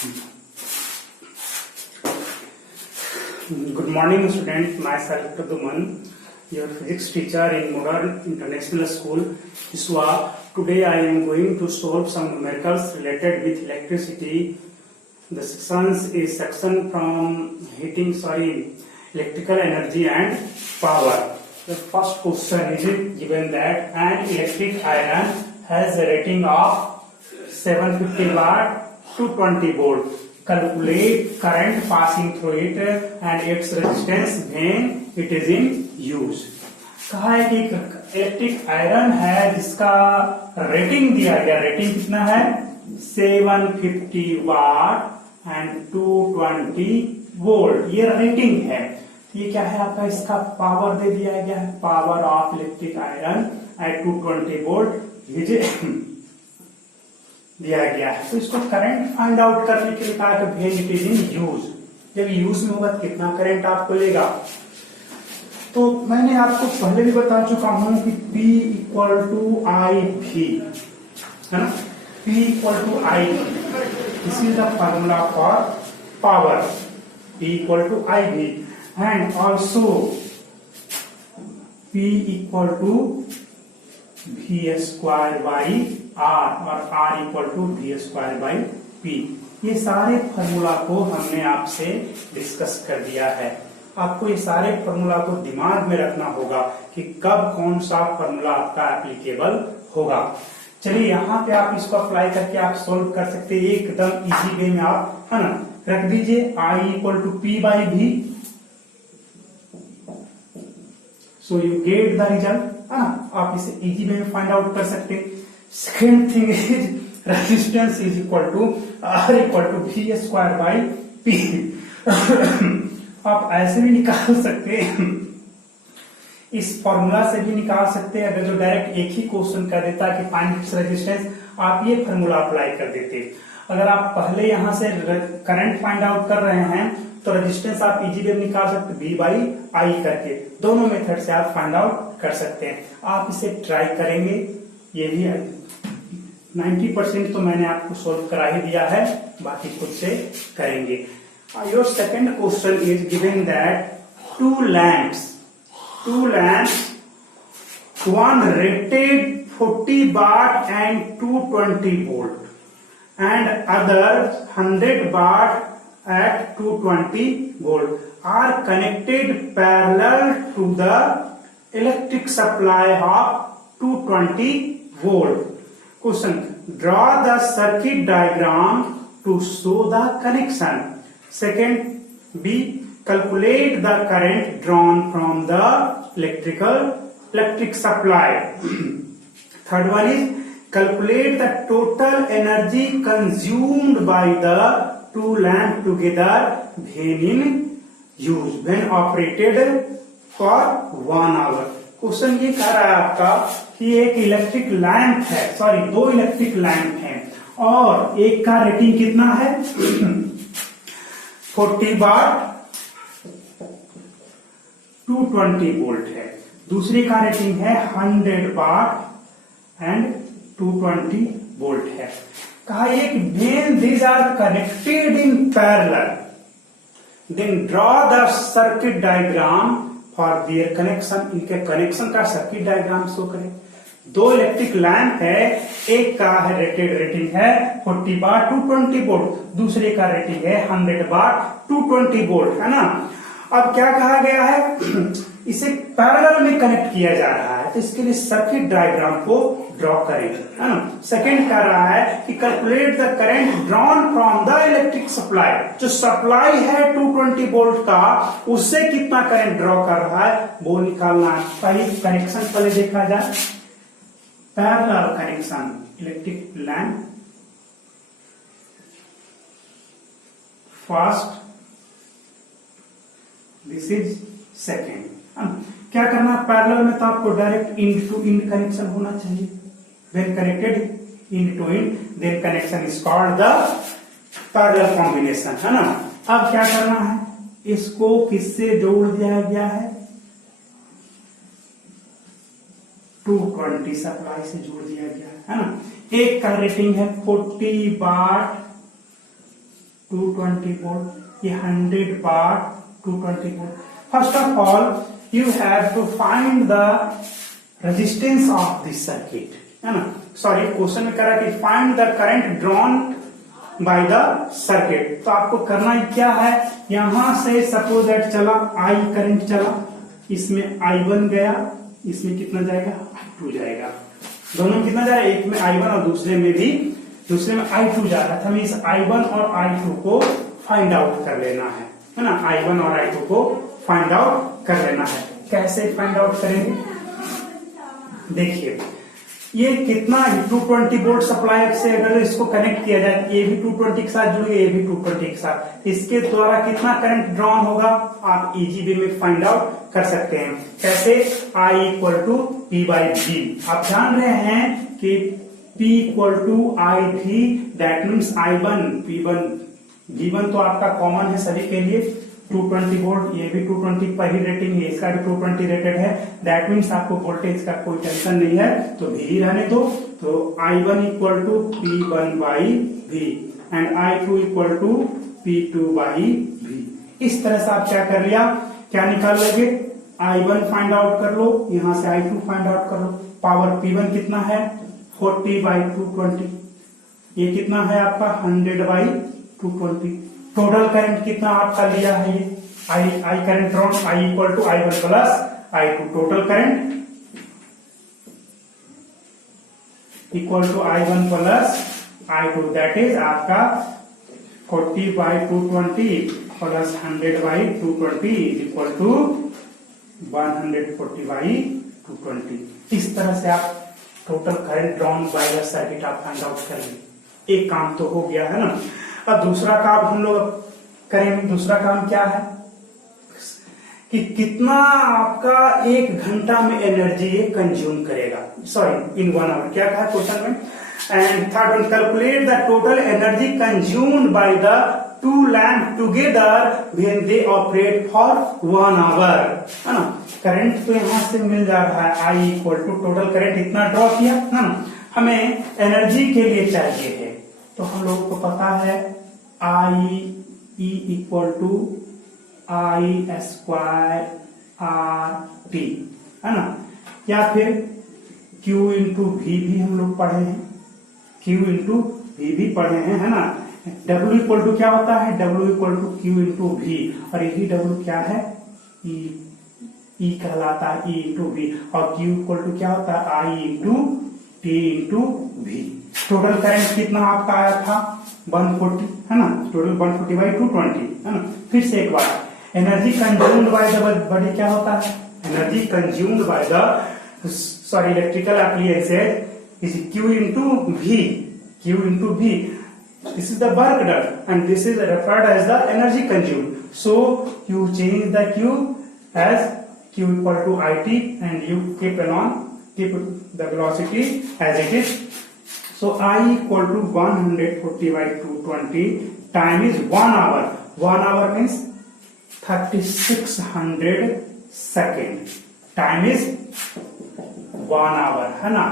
Good morning, students. Myself Praduman, your physics teacher in Modern International School, ISWA. Today I am going to solve some numericals related with electricity. The sections is section from electrical energy and power. The first question is given that an electric iron has a rating of 750 watt to 20 volt. Calculate current passing through it and its resistance when it is in use. कहा है कि electric iron है जिसका rating दिया गया, rating कितना है 750 वाट and 220 volt, ये रेटिंग है। ये क्या है आपका, इसका पावर दे दिया गया है, power of electric iron at 220 volt दिया गया है। तो इसको करंट फाइंड आउट करने के लिए कहा कि when it is in use, जब यूज में होगा कितना करंट आपको लेगा। तो मैंने आपको पहले भी बता चुका हूं कि P इक्वल टू आई भी है ना, P equal to I, this is the formula for power, P equal to I भी, and also P equal to V square by R और R equal to V square by P. ये सारे formula को हमने आपसे discuss कर दिया है। आपको ये सारे फॉर्मूला को दिमाग में रखना होगा कि कब कौन सा फॉर्मूला आपका एप्लीकेबल होगा। चलिए यहाँ पे आप इसको अप्लाई करके आप सोल्व कर सकते हैं एकदम इजी वे में, आप है ना, रख दीजिए I equal to P by V, so you get the result, है ना। आप इसे इजी वे में फाइंड आउट कर सकते हैं। Second thing is resistance is equal to R equal to V square by P. आप ऐसे भी निकाल सकते हैं, इस फॉर्मूला से भी निकाल सकते हैं। अगर जो डायरेक्ट एक ही क्वेश्चन कर देता कि फाइंड इट्स रेजिस्टेंस, आप ये फॉर्मूला अप्लाई कर देते। अगर आप पहले यहां से करंट फाइंड आउट कर रहे हैं तो रेजिस्टेंस आप इजी वे में निकाल सकते बी बाई आई करके। दोनों मेथड से आप फाइंड आउट कर सकते हैं। आप इसे ट्राई करेंगे, ये भी 90% तो मैंने आपको सोल्व करा ही दिया है, बाकी खुद से करेंगे। Your second question is given that two lamps, one rated 40 watt and 220 volt and other 100 watt at 220 volt are connected parallel to the electric supply of 220 volt. Question: draw the circuit diagram to show the connection. Second, B, calculate the current drawn from the electric supply. Third one is calculate the total energy consumed by the two lamps together when in use, when operated for 1 hour. Question ये कह रहा है आपका कि एक electric lamp है, sorry 2 electric lamp हैं और एक का रेटिंग कितना है 40 वाट 220 वोल्ट है, दूसरे का रेटिंग है 100 वाट एंड 220 वोल्ट है। कहा एक when these are connected in parallel then draw the circuit diagram for their connection. इनके कनेक्शन का सर्किट डायग्राम शो करें। 2 इलेक्ट्रिक लैंप है, एक का है रेटिंग है 40 वाट 220 वोल्ट, दूसरे का रेटिंग है 100 वाट 220 वोल्ट, है ना। अब क्या कहा गया है, इसे पैरेलल में कनेक्ट किया जा रहा है, तो इसके लिए सर्किट डायग्राम को ड्रॉ करें, है ना। सेकंड कह रहा है कि calculate the current drawn from the electric supply, जो सप्लाई है 220 वोल्ट का, उससे कितना करंट ड्रॉ कर रहा है वो निकालना है। पहले कनेक्शन पहले देखा जाए, parallel connection electric lamp first, this is second. क्या करना है, पैरेलल में तो आपको direct end to end connection होना चाहिए। When connected end to end then connection is called the parallel combination, है ना। अब क्या करना है, इसको किससे जोड़ दिया गया है 220 सप्लाई से जोड़ दिया गया है ना। एक का रेटिंग है 40 वाट 220 वोल्ट, ये 100 watt 220 volt. First of all you have to find the resistance of this circuit, है ना। सॉरी, क्वेश्चन में कह रहा है कि find the current drawn by the circuit. तो आपको करना क्या है, यहां से सपोज दैट चला आई करंट चला, इसमें I1 गया, इसमें कितना जाएगा I2 जाएगा। दोनों में कितना जा रहा है, एक में I1 और दूसरे में I2 जा रहा था। हमें इस I1 और I2 को फाइंड आउट कर लेना है ना। I1 और I2 को फाइंड आउट कर लेना है। कैसे फाइंड आउट करेंगे, देखिए ये कितना 220 वोल्ट सप्लाई से अगर इसको कनेक्ट किया जाए, ये भी 220 के साथ जुड़े, ये भी 220 के साथ, इसके द्वारा कितना करंट ड्रॉन होगा आप इजी वे में फाइंड आउट कर सकते हैं। कैसे, I equal to P by V। आप जान रहे हैं कि P equal to I V, that means I1 P1 V1 तो आपका कॉमन है सभी के लिए 220 वोल्ट, ये भी 220 पर ही रेटिंग है, इसका भी 220 रेटेड है। दैट मीन्स आपको वोल्टेज का कोई टेंशन नहीं है, तो V ही रहने दो। तो I1 equal to P1 by V and I2 equal to P2 by V। इस तरह से आप क्या कर लिया, क्या निकाल लोगे, I1 फाइंड आउट कर लो, यहां से I2 फाइंड आउट कर लो। पावर P1 कितना है 40 बाई 220, ये कितना है आपका 100 बाई 220। टोटल करंट कितना आपका लिया है ये I current drawn, I equal to I1 plus I2। Total current equal to I1 plus I2, that is आपका 40 by 220 plus 100 by 220 is equal to 140 by 220। इस तरह से आप total current drawn by the circuit आप find out कर लेंगे। एक काम तो हो गया है ना। अब दूसरा काम हम लोग करेंगे। दूसरा काम क्या है कि कितना आपका एक घंटा में एनर्जी ये कंज्यूम करेगा, सॉरी इन 1 आवर, क्या कहा क्वेश्चन में। And third one, calculate the total energy consumed by the 2 lamp together when they operate for 1 hour, है ना। करंट तो यहां से मिल जा रहा है I equal to total current इतना ड्रॉ किया है ना, हमें एनर्जी के लिए चाहिए है, तो हम लोगों को पता है I equal to I square RT, है ना। या फिर Q इंटू V भी हम लोग पढ़े हैं, Q इंटू V भी पढ़े हैं, है ना। W इक्वल टू क्या होता है, W equal to Q into V, और यही W क्या है E कहलाता है, E इंटू V, और Q इक्वल टू क्या होता है I into T into V। Total current कितना आपका आया था 140, है ना। टोटल 140 बाई 220, है ना। फिर से एक बार, energy consumed by the body क्या होता है, energy consumed by the sorry electrical appliances is Q into V, Q into V। This is the work done and this is referred as the energy consumed. So you change the Q as Q equal to IT and you keep the velocity as it is. So I equal to 140 by 220, time is 1 hour. 1 hour means 3600 second. Time is 1 hour, है ना।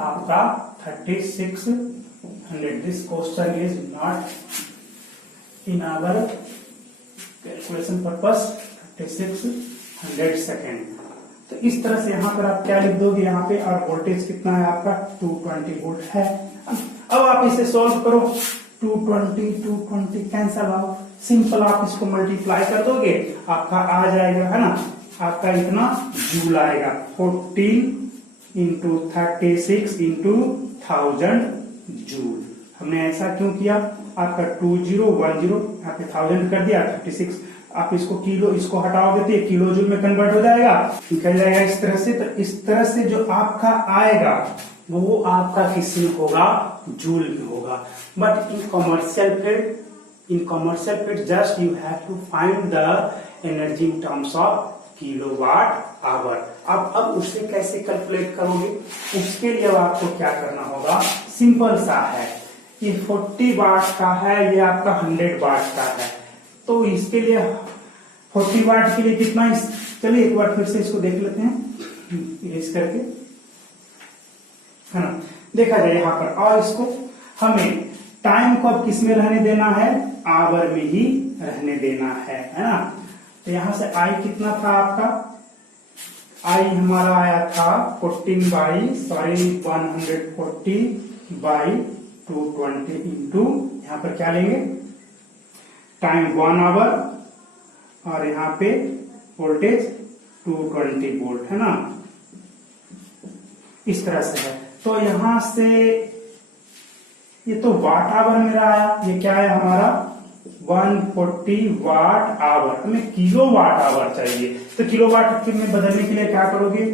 आपका 3600। This question is not in our calculation purpose. 3600 second. तो इस तरह से यहाँ पर आप क्या लिख दोगे, यहाँ पे और वोल्टेज कितना है आपका 220 वोल्ट है। अब आप इसे सॉल्व करो, 220 कैंसल आउट, सिंपल आप इसको मल्टीप्लाई कर दोगे, आपका आ जाएगा, है ना, आपका इतना जूल आएगा। 14 इंटू 36 इंटू 1000 जूल। हमने ऐसा क्यों किया, आपका 2010 यहाँ पे 1000 कर दिया, 36 आप इसको किलो, इसको हटाओगे तो ये किलो जूल में कन्वर्ट हो जाएगा, निकल जाएगा इस तरह से। तो इस तरह से जो आपका आएगा वो आपका किसमें होगा, जूल में होगा। But in commercial field just you have to find the energy in terms of kilowatt hour. अब उसे कैसे कैलकुलेट करोगे, उसके लिए आपको क्या करना होगा, सिंपल सा है। ये 40 वाट का है, ये आपका 100 वाट का है, तो इसके लिए 40 वाट के लिए कितना, चलिए एक बार फिर से इसको देख लेते हैं इस करके, है ना। देखा जाए यहाँ पर, और इसको हमें टाइम को अब किस में रहने देना है, आवर में ही रहने देना है ना। तो यहां से आई कितना था आपका, आई हमारा आया था 140/220 इंटू यहाँ पर क्या लेंगे, टाइम 1 आवर और यहाँ पे वोल्टेज 220 वोल्ट है ना, इस तरह से है। तो यहां से ये तो वाट आवर मेरा आया, ये क्या है हमारा 140 वाट आवर, हमें किलो वाट आवर चाहिए। तो किलो वाट में बदलने के लिए क्या करोगे,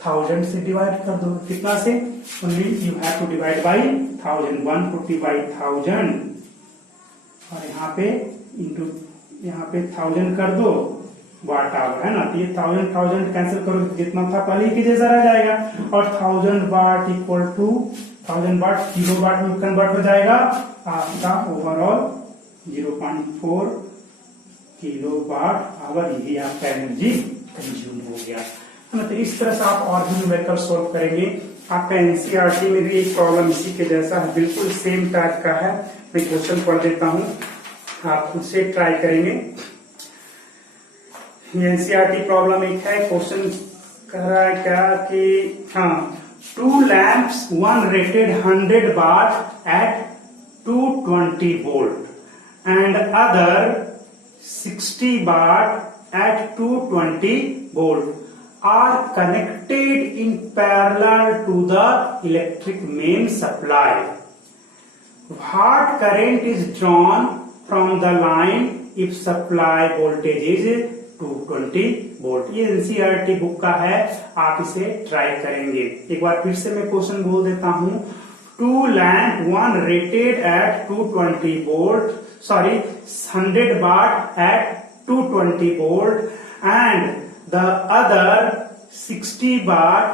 1000 से डिवाइड कर दो, कितना से, only you have to divide by 1000, 140/1000 और यहाँ पे इंटू यहाँ पे 1000 कर दो वाट आवर है ना। तो ये 1000 कैंसिल करो, जितना था पहले के जैसा रह जाएगा, और 1000 watt equal to 1000 watt kilowatt में कन्वर्ट हो जाएगा आपका ओवरऑल 0.4 किलो वाट आवर, यही आपका एनर्जी कंज्यूम हो गया है ना। तो इस तरह से आप और भी न्यूमेरिकल सॉल्व करेंगे। आपका एनसीईआरटी में भी एक प्रॉब्लम इसी के जैसा है, बिल्कुल सेम टाइप का है। मैं क्वेश्चन पढ़ देता हूं, आप खुद से ट्राई करेंगे। एनसीईआरटी प्रॉब्लम एक है, क्वेश्चन कह रहा है क्या कि हाँ, 2 lamps, one rated 100 watt at 220 volt and other 60 watt at 220 volt are connected in parallel to the electric main supply. What current is drawn from the line if supply voltage is 220 volt. ये NCERT book का है, आप इसे try करेंगे। एक बार फिर से मैं क्वेश्चन बोल देता हूं, 2 lamp, one rated at 220 volt, sorry 100 watt at 220 volt and the other 60 watt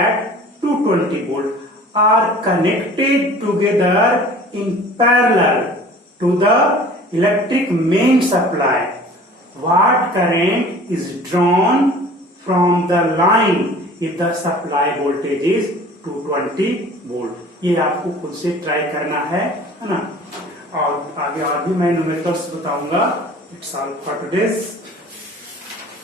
at 220 volt are connected together in parallel to the electric main supply. What current is drawn from the line if the supply voltage is 220 volt? ये आपको खुद से try करना है ना। और आगे और भी मैं न्यूमेरिकल्स बताऊंगा। It's all for today.